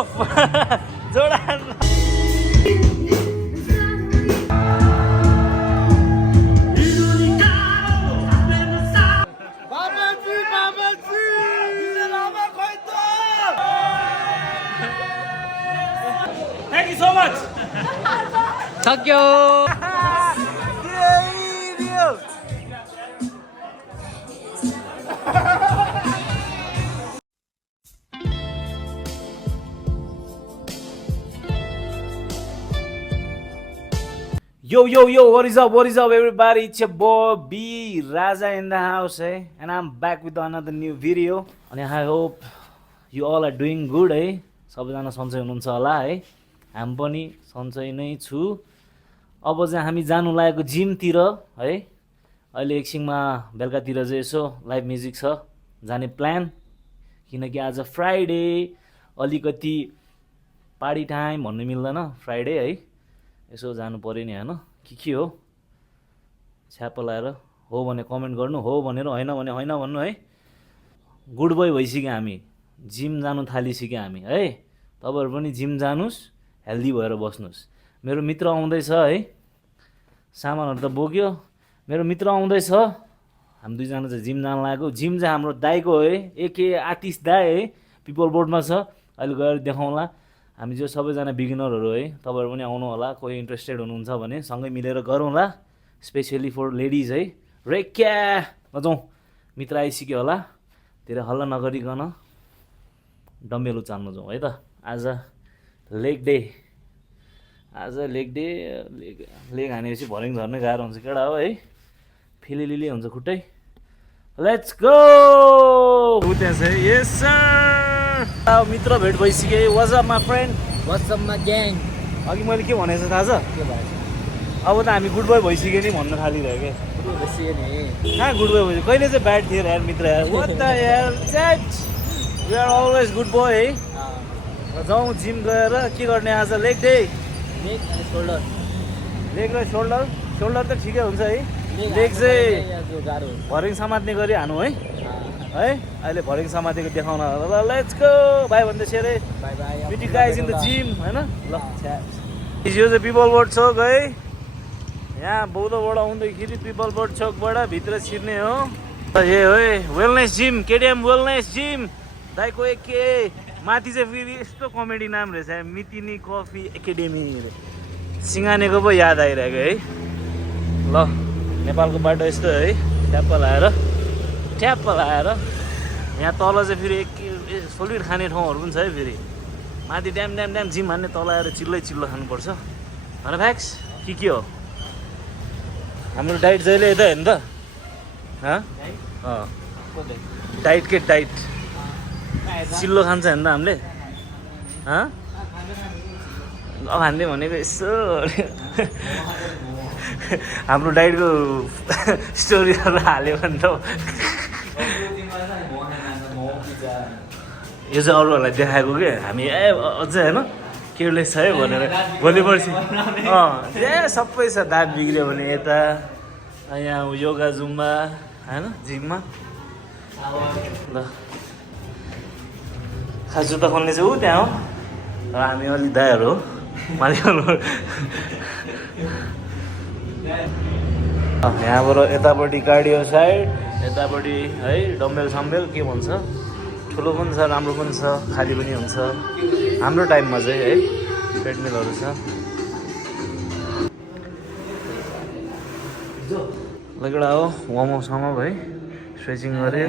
Woof जोडान Thank you so much. Thank you. Yo, what is up, everybody? It's your boy B Raza in the house, and I'm back with another new video. And I hope you all are doing good, सबैजना सन्चै हुनुहुन्छ होला है हामी पनि सन्चै नै छु अब चाहिँ हामी जानु लागेको जिमतिर है अहिले एकछिनमा बेलुकातिर चाहिँ यसो लाइभ म्युजिक छ जाने प्लान किनकि आज फ्राइडे अलिकति पार्टी टाइम भन्नु मिल्दैन फ्राइडे है यसो जानु पर्यो नि हैन के हो छ्याप लाएर हो भने कमेन्ट गर्नु हो भनेर हैन भने हैन भन्नु है गुड बोय भइसक्यो हामी जिम जानु थालिसक्यो हामी है तपाईहरु पनि जिम जानुस् हेल्दी भएर बस्नुस् मेरो मित्र आउँदै छ है सामानहरु त बोक्यो मेरो मित्र आउँदै छ हामी दुई जना चाहिँ जिम जान लागेको जिम चाहिँ हाम्रो दाइको है एके आर्टिस्ट दाइ है पिपल बोर्डमा छ अहिले गएर देखाउँला हामी जो सबैजना बिगिनरहरु है तपाईहरु पनि आउनु होला कोही इन्ट्रेस्टेड हुनुहुन्छ भने सँगै मिलेर गरौँला स्पेशली फर लेडिज है रेक्या नजाउँ मित्र आइसक्यो होला धेरै हल्ला नगरिकन डम्बेल उचाल्नु जाउँ है त आज लेग डे लेग हानेपछि भरिङ झर्नै गाह्रो हुन्छ केटा हो है फिलिलिली हुन्छ खुट्टै लेट्स गो उता छ यस सर मित्र भेट भइसक्यो what's up my friend What's up, my gang? अघि मैले के भनेको थाहा छ के भयो? अब त हामी गुड बोय भइसक्यो नि भन्न थालिरह्यो के बसिए नि कहाँ गुड बोय भइसक्यो कहिले चाहिँ ब्याड थियो यार मित्र यार what the hell chat we are always good boy है जाउँ जिम गएर के गर्ने आज लेग डे नेक अनि शोल्डर लेग र शोल्डर शोल्डर त ठिकै हुन्छ है लेग चाहिँ जो गाह्रो भरिङ समात्ने गरी हानु है अहिले भरिङ समातेको देखाउन ल लेट्स गो बाई भन्दैछ रे bye bye BT guys in the gym हैन ल यो चाहिँ पिपल बोर्ड चोक है यहाँ बौद्धबाट आउँदाखेरि पिपल बोर्ड चोकबाट भित्र छिर्ने हो ए हो wellness gym KDM wellness gym दाइको एके माथि चाहिँ फेरि यस्तो कमेडी नाम रहेछ मितिनी कफी एकाडेमी सिंगानेको पो याद आइरहेको है ल नेपालको बाटो यस्तो है ट्याप्प लाएर यहाँ तल चाहिँ फेरि एक सोलिड खाने ठाउँहरू पनि छ है फेरि माथि ड्याम जिम हान्ने तल आएर चिल्लो खानुपर्छ होइन फ्याक्स के हो हाम्रो डाइट जहिले यता हेर्नु त डाइट के डाइट चिल्लो खान्छ हेर्नु त हामीले अब हामीले भनेको यसो हाम्रो डाइटको स्टोरीहरू हाल्यो भने त यो चाहिँ अरूहरूलाई देखाएको के हामी अझै होइन केयरलेस छ है भनेर भोलि पर्सि सबै छ दाँत बिग्रियो भने यता यहाँ योगा जुम्बा होइन जिममा ल खास जुत्ता खोल्ने चाहिँ ऊ त्यहाँ हो र हामी अलिक दायाहरू हो मालिक यहाँबाट यतापट्टि कार्डियो साइड यतापट्टि है डम्बेल सम्बेल के भन्छ ठुलो पनि छ राम्रो पनि छ खाली पनि हुन्छ हाम्रो टाइममा चाहिँ है ट्रेडमिलहरू छ लगेडा हो वार्मअप समअप है स्ट्रेचिङ गऱ्यो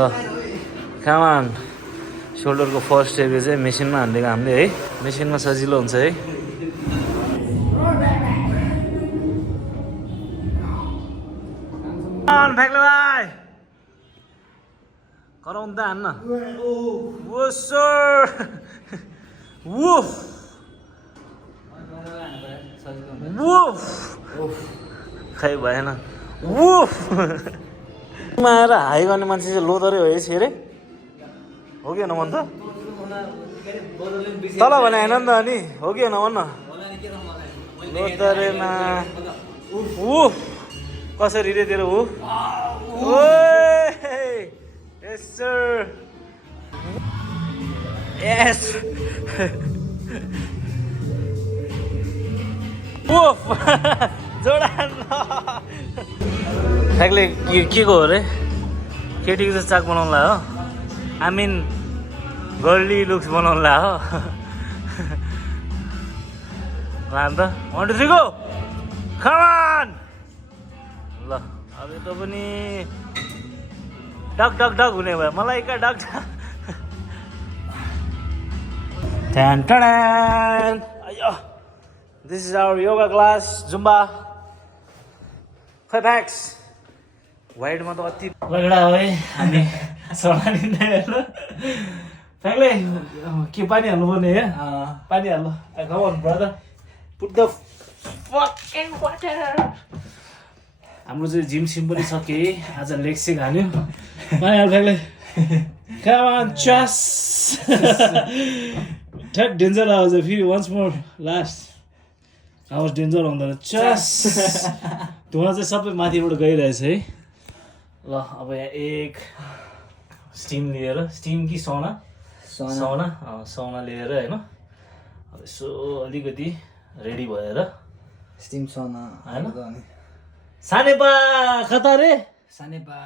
ल कामान सोल्डरको फर्स्ट स्टेप चाहिँ मेसिनमा हानिदिएको हामीले है मेसिनमा सजिलो हुन्छ है फ्याक्ले भाइ कराउनु त हान्न वो सर वुफ खै भएन वुफ आएर हाई गर्ने मान्छे चाहिँ लोदरै हो यसो अरे हो कि होइन भन् त तल भने होइन नि त अनि हो कि होइन भन्न लोदरेमा वुफ कसरी रे तेरो वुफ यस सर Yes. Woof. Jordan. फ्याक्ले के को हो रे केटीको चाहिँ चाक बनाउनुलाई हो आई मिन गर्ली लुक्स बनाउनुलाई हो अन्त 1 2 3 गो कम अन ल अब त पनि डक डक डक हुने भयो मलाई का डक टन टन अयो this is our yoga class Zumba 5 packs वाइडमा त अति लगडा हो है हामी सलानिँदै हेर्नु फ्याक्ले के पानी हाल्नुपर्ने है पानी हाल्नु come on brother put the fucking water हाम्रो चाहिँ जिम सिम पनि सके आज लेग सेक हाल्यो पानी हाल फ्याक्ले कम अन चस ठ्याक डेन्जर आवाज फेरि वन्स मोर लास्ट आवाज डेन्जर आउँदैन चस धुवा चाहिँ सबै माथिबाट गइरहेछ है ल अब यहाँ एक स्टिम लिएर स्टिम कि सौना सौना लिएर होइन अब यसो अलिकति रेडी भएर स्टिम सौना होइन सानेपा कता रे सानेपा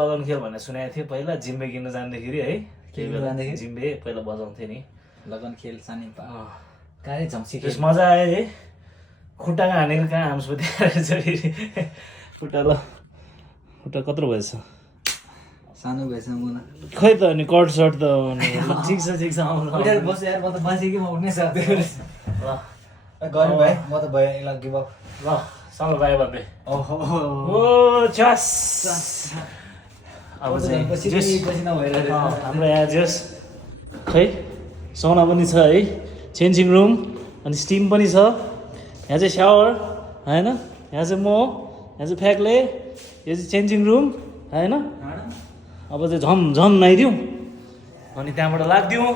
लगन खेल भनेर सुनेको थियो पहिला जिम्बे किन्न जाँदाखेरि है त्यही बेला जिम्बे पहिला बजाउँथ्यो नि लगन खेल सानेपा कहाँ झम्सी त्यस मजा आयो है खुट्टाको हानेको कहाँ हामसपति खुट्टा ल खुट्टा कत्रो भएछ सानो भएछ मलाई खै त अनि कट सर्ट त ठिक छ आउनु उठेर बस यार म त बाँचेँ कि म उठ्नै सक्दैन ल गर्नु भाइ म त भयो यसलाई गिभ अप ल सँग बाई बाबे ओहो ओ चस अब चाहिँ पसिना भइरहेको हाम्रो यहाँ जस खै सौना पनि छ है चेन्जिङ रुम अनि स्टिम पनि छ यहाँ चाहिँ सावर होइन यहाँ चाहिँ म यहाँ चाहिँ फ्याक्ले यो चाहिँ चेन्जिङ रुम होइन अब चाहिँ झम झम नुहाइदिउँ अनि त्यहाँबाट लाग्दिउँ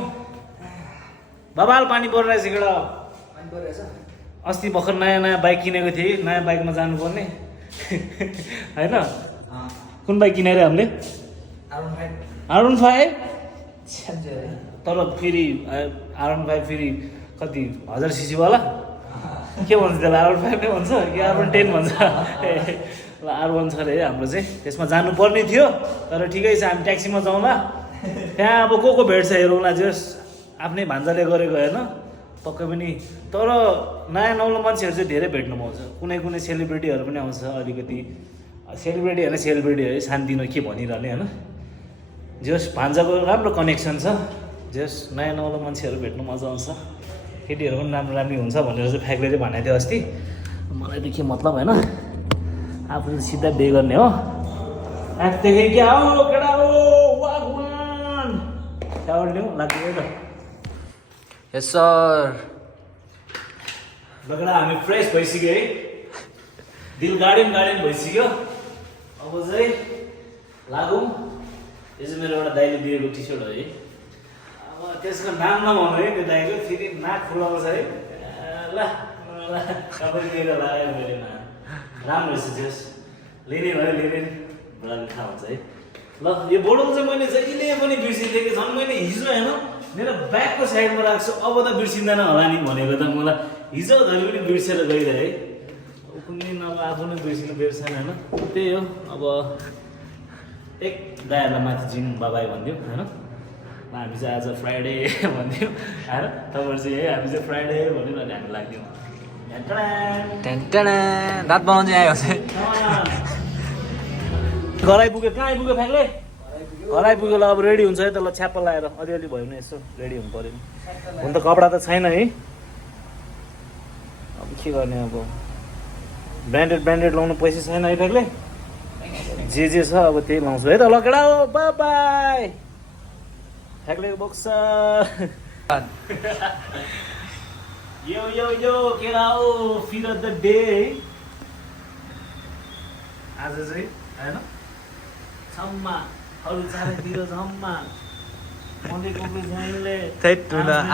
बबाल पानी परिरहेछ केटा अस्ति भर्खर नयाँ बाइक किनेको थिएँ नयाँ बाइकमा जानुपर्ने होइन कुन बाइक किनेर हामीले R15 तर फेरि R15 फेरि कति 1000 सीसीवाला के भन्छ त्यसलाई R15 नै भन्छ कि R10 भन्छ ल R1 छ अरे हाम्रो चाहिँ त्यसमा जानुपर्ने थियो तर ठिकै छ हामी ट्याक्सीमा जाउँला त्यहाँ अब को भेट्छ हेरौँला जस आफ्नै भान्जाले गरेको होइन पक्कै पनि तर नयाँ नौलो मान्छेहरू चाहिँ धेरै भेट्नु पाउँछ कुनै कुनै सेलिब्रेटीहरू पनि आउँछ अलिकति सेलिब्रेटी होइन सेलिब्रेटी है शान्तिनो के भनिरहने होइन जस भान्जाको राम्रो कनेक्सन छ जस नयाँ नौलो मान्छेहरू भेट्नु मजा आउँछ केटीहरू पनि राम्रो राम्रो हुन्छ भनेर चाहिँ फ्याक्ले चाहिँ भनेको थियो अस्ति मलाई त के मतलब होइन आफूले सिधा बे गर्ने हो आफदेखि क्या हो केटा हो वागवान त्यहाँबाट ल्याउँ लाग्यो त यस सर लगडा हामी फ्रेस भइसक्यो है दिल गार्डन भइसक्यो अब चाहिँ लागौँ यो चाहिँ मेरो एउटा दाइले दिएको टी सर्ट हो है अब त्यसको नाम नभन्नु है त्यो दाइको फेरि नाक फुलाउँछ है ल तपाईँ दिएर लगायो मैले नाम राम्रो रहेछ जस लिने भयो लिने बुढाले थाहा हुन्छ है ल यो बोटल चाहिँ मैले जहिले पनि बिर्सिदिएको झन् मैले हिजो होइन मेरो ब्यागको साइडमा राख्छु अब त बिर्सिँदैन होला नि भनेको त मलाई हिजो धरि पनि बिर्सेर गइरहे कुनै नभए आफू नै बिर्सिनु बिर्सेन होइन त्यही हो अब एक दाइहरूलाई माथि जिम बाबाई भनिदिउँ होइन हामी चाहिँ आज फ्राइडे भनिदिउँ होइन तपाईँहरू चाहिँ है हामी चाहिँ फ्राइडे भन्यो भने हामी लाग्दिउँ दाँत बनाउनु चाहिँ आयो घर आइपुग्यो कहाँ आइपुग्यो फ्याक्ले घर आइपुग्यो ल अब रेडी हुन्छ है त ल छ्याप्प लगाएर अलिअलि भयो भने यसो रेडी हुनु पऱ्यो नि हुन त कपडा त छैन है अब के गर्ने अब ब्रान्डेड लाउनु पैसा छैन है फ्याक्ले जे छ अब त्यही लाउँछु है त ल केटा हो बाई फ्याक्लेको बक्सर यो केटा हो फिर द डे आज चाहिँ होइन छम्मा अरू चारैतिर छम्मा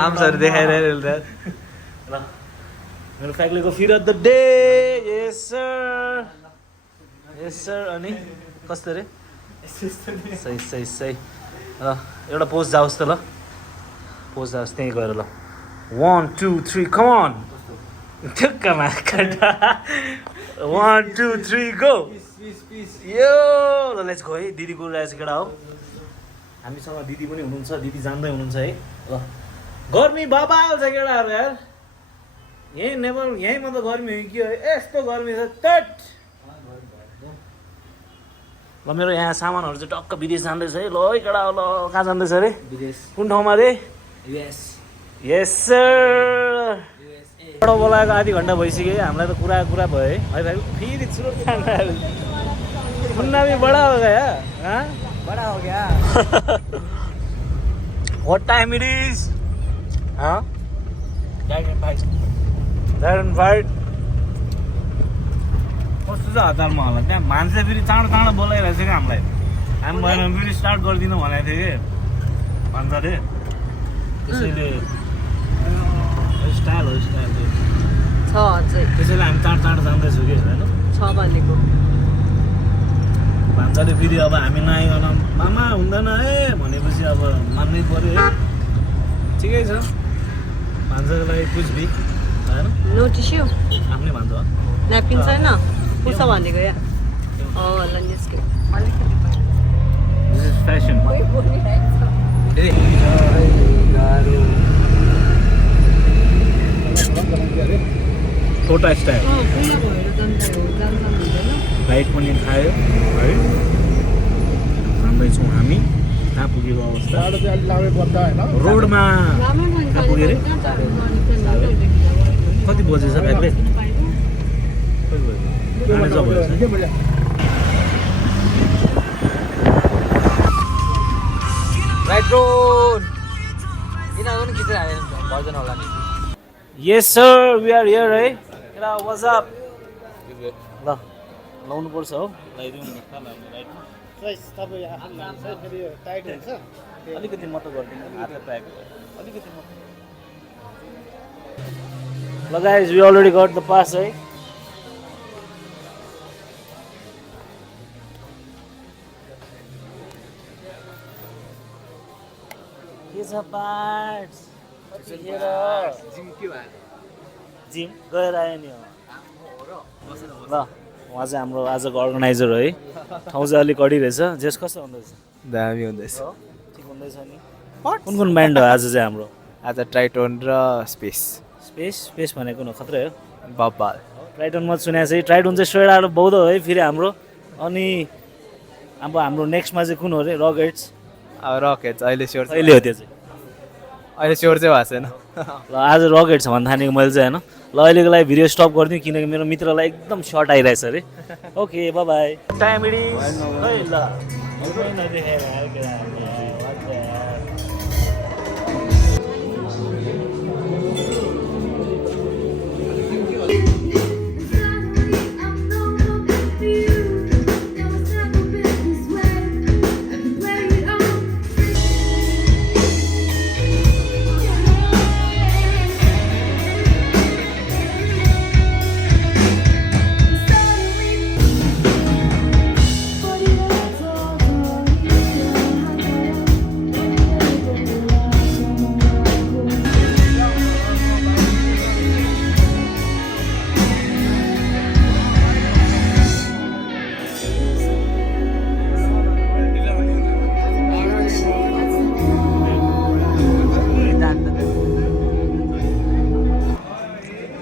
आम्सहरू देखाइरहेको ल मेरो फ्याक्लेको फिर द डे यस सर अनि कस्तो रे सही ल एउटा पोज जाओस् त ल पोज जाओस् त्यहीँ गएर ल 1 2 3 कम अन ठुक्कमा काटा 1 2 3 गो यो ल लेट्स गो है दिदी गुरुरहेछ केटा हो हामीसँग दिदी पनि हुनुहुन्छ दिदी जान्दै हुनुहुन्छ है ल गर्मी बाबा छ केटाहरू यार यहीँ नेपाल यहीँ मात्र गर्मी हो कि यस्तो गर्मी छ तट ल मेरो यहाँ सामानहरू चाहिँ टक्क विदेश जाँदैछ है ल है केटा ल कहाँ जाँदैछ अरे विदेश कुन ठाउँमा अरे युएस यस सर बडो बोलाएको आधी घन्टा भइसक्यो हामीलाई त कुरा कुरा भयो है भाइ फेरि चुरोट खाना मुन्ना भी बड़ा हो गया हाँ बड़ा हो गया व्हाट टाइम इट इज हाँ ड्रागन फाइट कस्तो छ हतारमा होला त्यहाँ मान्छे फेरि चाँडो चाँडो बोलाइरहेछ क्या हामीलाई हामी भएन फेरि स्टार्ट गरिदिनु भनेको थियो कि भन्छले त्यसैले स्टाइल हो स्टाइल छ अझै त्यसैले हामी चाँडो चाँडो जाँदैछौँ कि होइन छ भनेको भान्साले फेरि अब हामी नआइकन मामा हुँदैन है भनेपछि अब मान्नै पऱ्यो है ठिकै छ भान्साको लागि कुछ भी होइन नो टिस्यु आफ्नै भान्सा हो न्यापकिन छैन पुछ भनेको या ल निस्क्यो दिस इज फेसन छोटा स्टाइल फ्लाइट पनि खायो है जाँदैछौँ हामी कहाँ पुगेको अवस्था रोडमा कहाँ पुग्यो अरे कति बजेछ ब्यागले राइट रोड यिनीहरू पनि खिचेर हाल्यो भर्जन होला नि यस सर वी आर हियर है केटा वाट्स अप ल लाउनु पर्छ हो लगाइदिउँ न अलिकति मात्र गरिदिनु हातले प्याक अलिकति मात्र ल guys we already got the pass है के छ पार्ट्स जिम गएर आयो नि ल उहाँ चाहिँ हाम्रो आजको अर्गनाइजर हो है ठाउँ चाहिँ अलिक कडी रहेछ जेस कस्तो हुँदैछ दामी हुँदैछ ठिक हुँदैछ नि कुन कुन ब्यान्ड हो आज चाहिँ हाम्रो आज ट्राइटोन र स्पेस स्पेस स्पेस भनेको न खत्रै हो बब्बाल ट्राइटोनमा सुनेको चाहिँ ट्राइटोन चाहिँ स्वेडाबाट बौद्ध हो है फेरि हाम्रो अनि अब हाम्रो नेक्स्टमा चाहिँ कुन हो अरे रकेट्स अब रकेट अहिले स्योर अहिले हो त्यो चाहिँ अहिले स्योर चाहिँ भएको छैन ल आज रकेट छ भन्ने ठानेको मैले चाहिँ होइन ल अहिलेको लागि भिडियो स्टप गरिदिउँ किनकि मेरो मित्रलाई एकदम सर्ट आइरहेछ अरे okay by by time it is है ल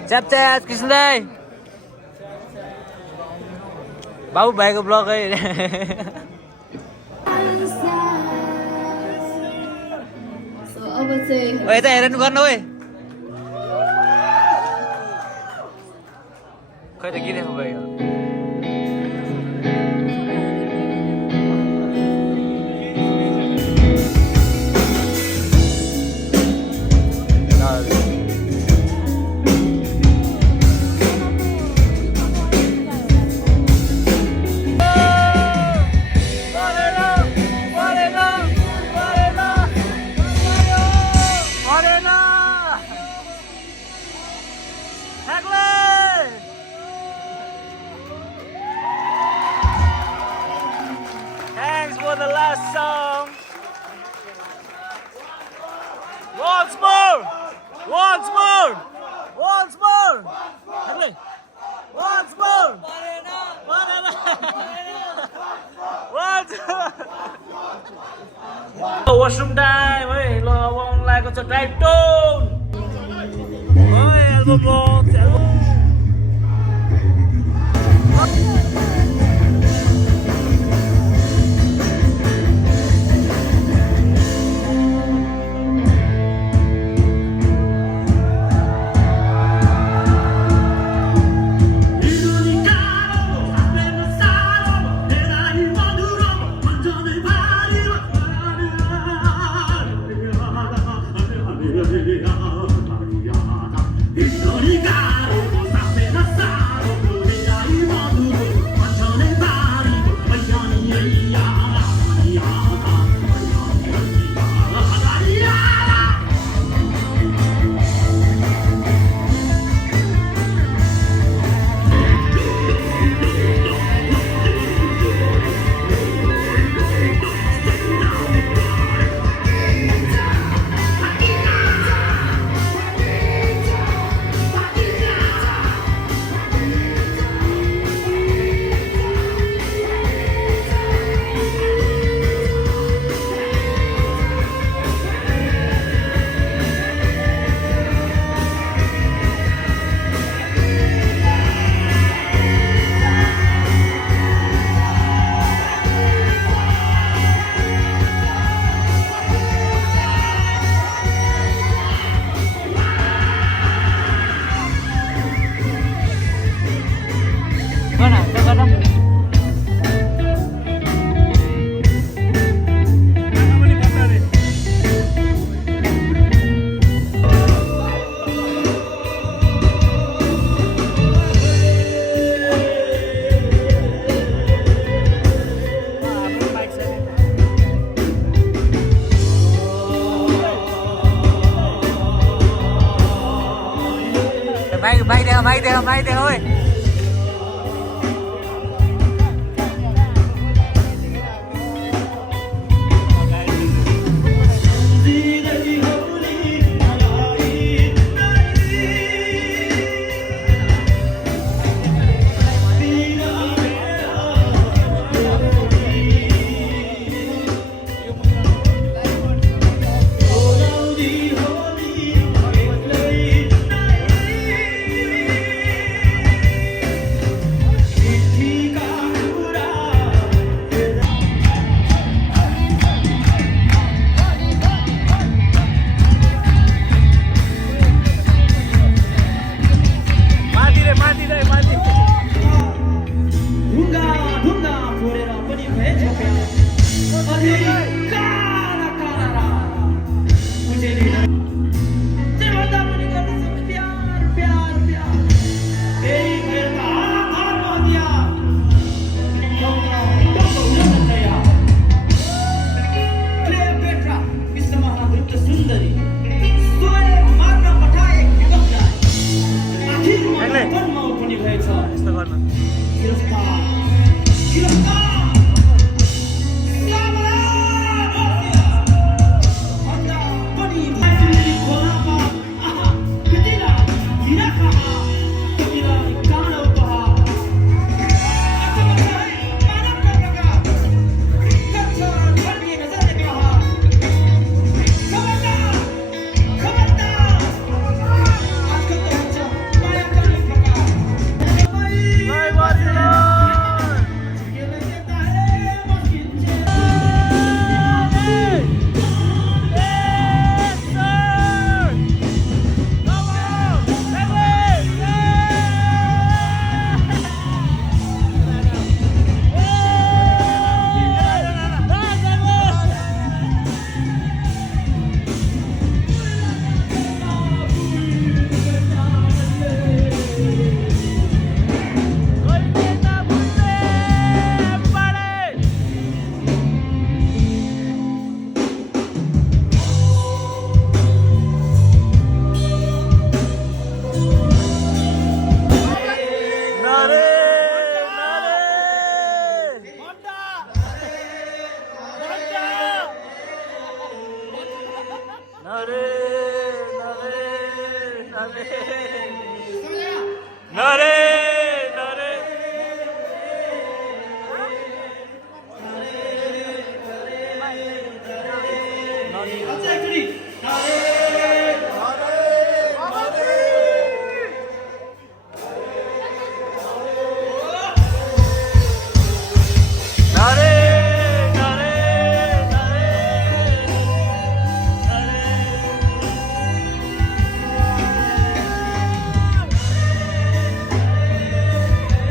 च्याप कृष्ण दाई बाबु भाइको ब्लग है यता हेर्नु गर्नु है खै त के देखो भयो Once more! Once more! Once more! Once more! Once washroom time! Hey, lo, wong lai ko sa drive tone! Hey, album vlogs, album. Mana? Coba dong. Bay theo ơi. Hare नरे नरे नरे नरे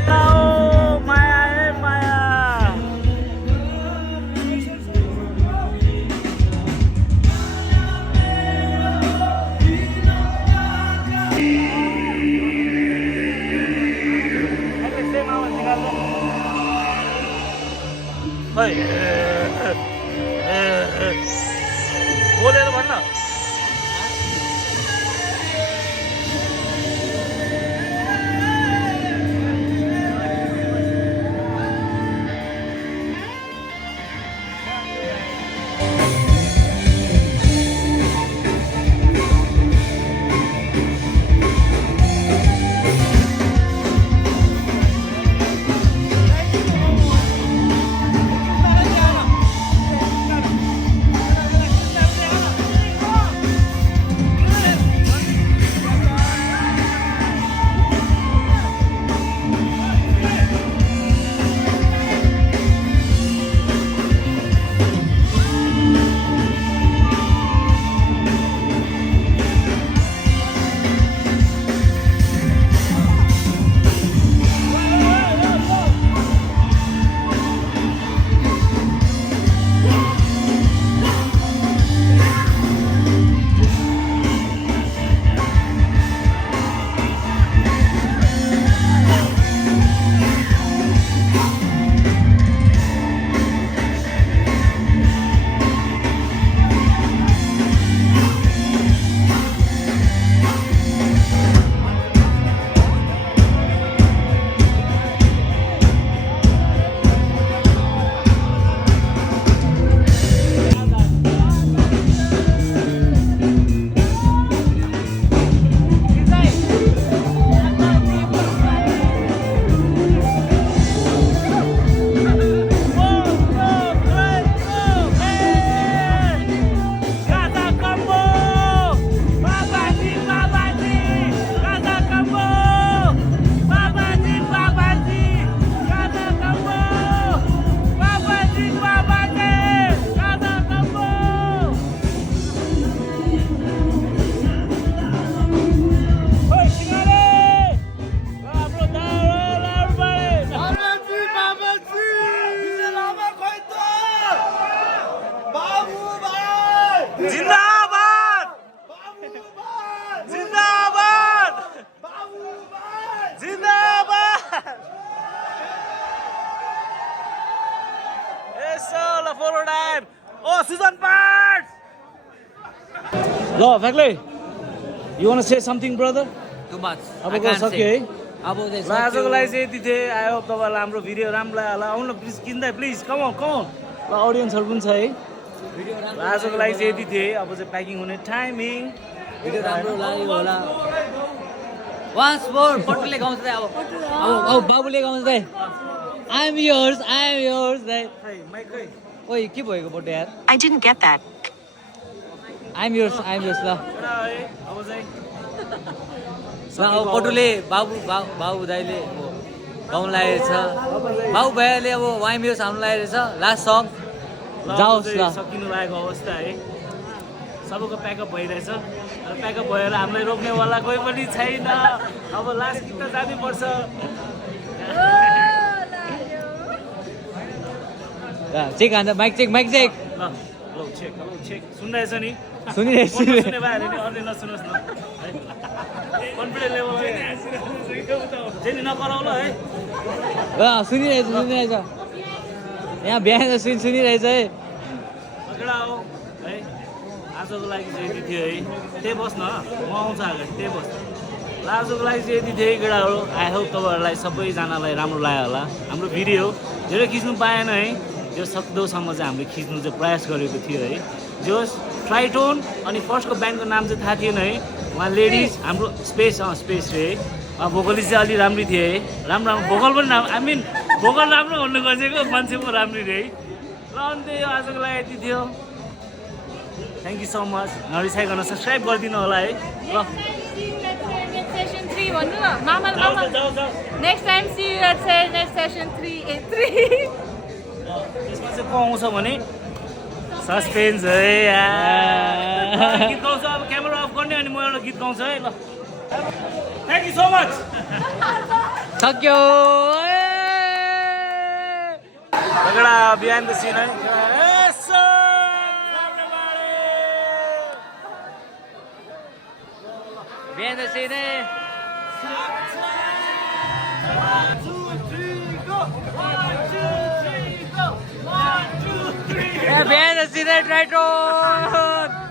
आओ माया है माया बोलेर भन्न जिंदाबाद जिंदाबाद जिंदाबाद यसो ल फलो टाइम ओ Sujan part ल फ्याक्ले you want to say something brother Too much. अब I can't सक्यो say. है अब चाहिँ ल आजको लागि चाहिँ यति थिएँ आई होप तपाईँलाई हाम्रो भिडियो राम्रो लाग्यो होला आउनु प्लिज किन्दा प्लिज कमाउन ल अडियन्सहरू पनि छ है ल आजको लागि चाहिँ यति थिएँ अब चाहिँ प्याकिङ हुने टाइमिङ भिडियो राम्रो लाग्यो होला वान्स मोर पटुले गाउँछ दाइ अब बाबुले गाउँछ दाइ आई एम योर्स दाइ ओइ के भएको बर्थडे यार I didn't get that. I am yours ल अब चाहिँ ल अब पटुले बाबु दाइले गाउनु लागेको छ बाबु भैयाले अब वाइम योर्स हाल्नु लागेको छ लास्ट सङ जाओस् ल सकिनु लागेको अवस्था है सबैको प्याकअप भइरहेछ र प्याकअप भएर हामीलाई रोक्नेवाला कोही पनि छैन अब लास्ट गीत त जानुपर्छ चेक हान्छ माइक चेक ल ल चेक सुन्दैछ नि सुनिरहेछु सुन्ने भयो अरे नि अर्ले नसुनोस् न है कन्फिडेन्ट लेभल चाहिँ नकराउ ल है सुनिरहेछ यहाँ बिहान सुनिरहेछ है अगडा हो है आजको लागि चाहिँ यति थियो है त्यही बस् न म आउँछ अगाडि त्यही बस् ल आजको लागि चाहिँ यति थियो केटाहरू आई होप तपाईँहरूलाई सबैजनालाई राम्रो लाग्यो होला हाम्रो भिडियो धेरै खिच्नु पाएन है जो सक्दोसम्म चाहिँ हामीले खिच्नु चाहिँ प्रयास गरेको थियो है जो ट्राइटोन अनि फर्स्टको ब्यान्डको नाम चाहिँ थाहा थिएन है उहाँ लेडिज हाम्रो स्पेस स्पेस रे भोकलिस्ट चाहिँ अलि राम्रै थिए है राम्रो भोकल पनि आई मिन भोकल राम्रो हुनु खोजेको मान्छे पो राम्रै रे है ल अन्त यो आजको लागि यति थियो थ्याङ्क यू सो मच नरिसाइकन सब्सक्राइब गरिदिनु होला है ल Session 3 भन्नु न मामा जाऊ next time see you at session 3 यसमा चाहिँ को आउँछ भने सस्पेन्स है यार गीत गाउँछ अब क्यामेरा अफ गर्ने अनि म एउटा गीत गाउँछु है ल थ्याङ्क यू सो मच सक्यो एउटा बिहाइन्ड द सिन है बिहान द सिन बिहान द सिन ट्राइटोन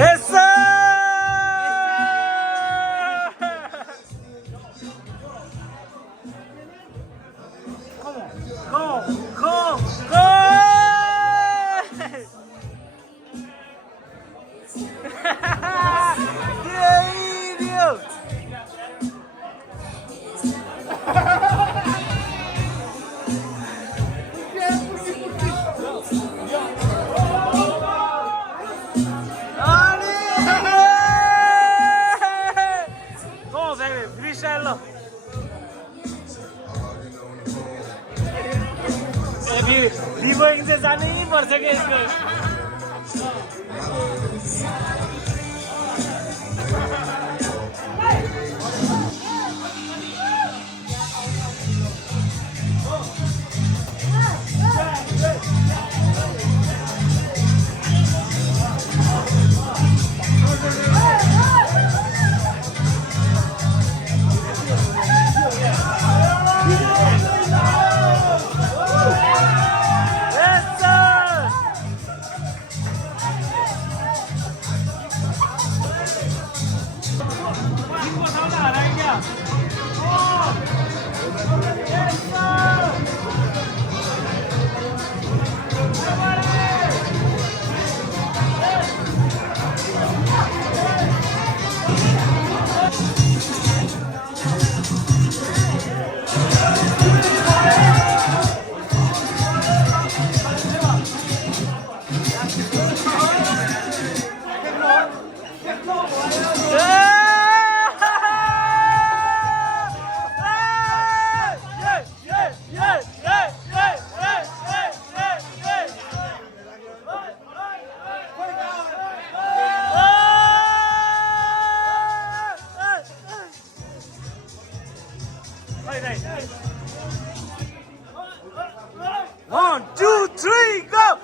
Yes, sir! Go! Freestyle lo. रिभोइङ चाहिँ जानै पर्छ कि यसको One, two, three, go!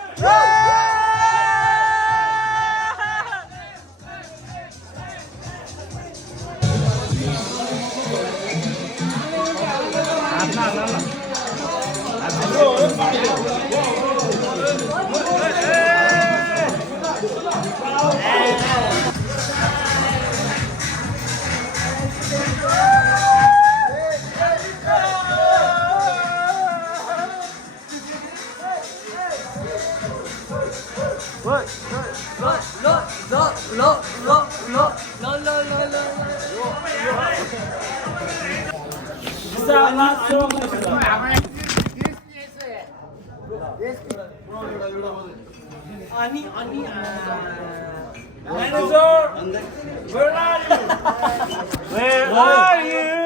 Manager, where are you? Where are you?